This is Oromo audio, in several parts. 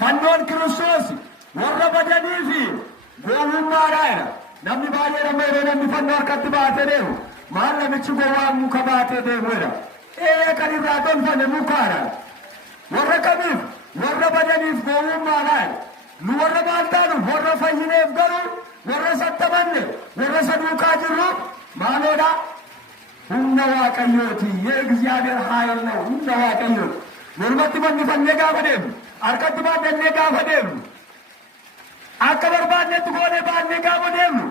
fannoon Kiristoos warra badanii fi gowwummaadha. Namni baay'ee nama yeroo namni fannoo harkatti baatee deemu maal namichi gowwaan muka baatee deemuudha. Kan irraa tolfame mukaadha. Warra kamiif warra badaniif gowwummaadha. Nu warra maal taanu warra fayyineef garuu warra sattamanne warra saduukaa jirru maaloodha humna waaqayyooti. የእግዚአብሔር ኃይል ነው humna waaqayyooti. Mormatti fannifannee gaafa deemu harkatti baannee gaafa deemu akka barbaannetti goonee baannee gaafa deemu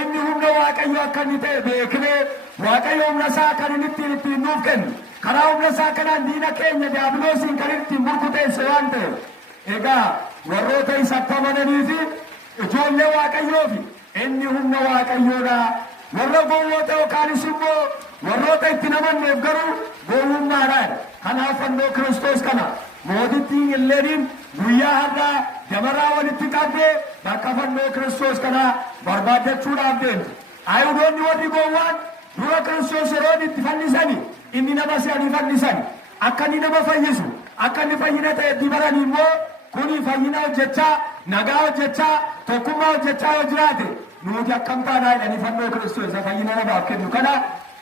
inni humna waaqayyo akka inni ta'e beeknee waaqayyo humna isaa kan inni ittiin nuuf kennu karaa humna isaa kanaan diina keenya diiyaabiloosiin kan ittiin burkuteesse waan ta'eef egaa warroota isatti amananii fi ijoollee waaqayyoo fi inni humna waaqayyoodha. Warra gowwoota yookaanis immoo warroota itti namanneef garuu gowwummaadha. Kanaaf fannoo Kiristoos kana mootittiin illeeniin guyyaa har'aa dabaraa walitti qabdee bakka fannoo Kiristoos kana barbaaddachuudhaaf deemte. Ayihudoonni warri gowwaan dura Kiristoos yeroo itti fannisani inni nama se'anii fannisani akka inni nama fayyisu akka inni fayyina ta'e itti barani immoo kuni fayyina hojjechaa nagaa hojjechaa tokkummaa hojjechaa yoo jiraate nuti akkam taanaa jedhanii fannoo Kiristoos isa fayyina namaaf kennu kana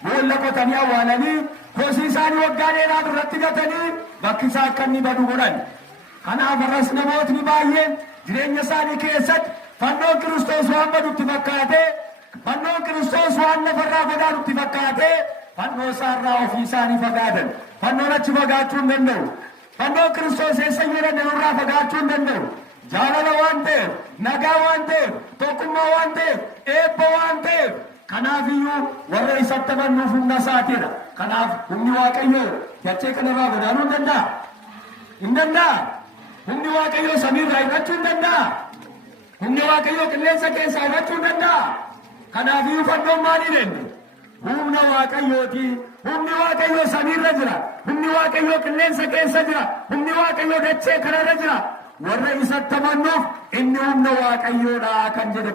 boolla qotanii awwaalanii hosii isaanii waggaa dheeraa irratti gatanii bakki isaa akka inni badu godhan. Kanaaf arras namootni baay'een jireenya isaanii keessatti fannoo Kiristoos waan badutti fakkaatee fannoo Kiristoos waan lafarraa godaanutti fakkaatee fannoo isaarraa ofii isaanii fagaatan. Fannoon achi fagaachuu hin danda'u. Fannoo Kiristoos eessa jedhan irraa fagaachuu hin danda'u. Jaalala waan ta'eef, nagaa waan ta'eef, tokkummaa waan ta'eef, eebba waan ta'eef kanaafiyyuu warra isatti amannuuf humna isaatiidha. Kanaaf humni waaqayyoo dachee kanarraa godaanuu hin danda'a. Hin danda'a. Humni waaqayyoo samiirraa hir'achuu hin danda'a. Humni waaqayyoo qilleensa keessaa hir'achuu hin danda'a. Kanaafiyyuu fannoon maaliin enne? Humna waaqayyooti. Humni waaqayyoo samiirra jira. Humni waaqayyoo qilleensa keessa jira. Humni waaqayyoo dachee kanarra jira. Warra isatti amannuuf inni humna waaqayyoodha kan jedhe.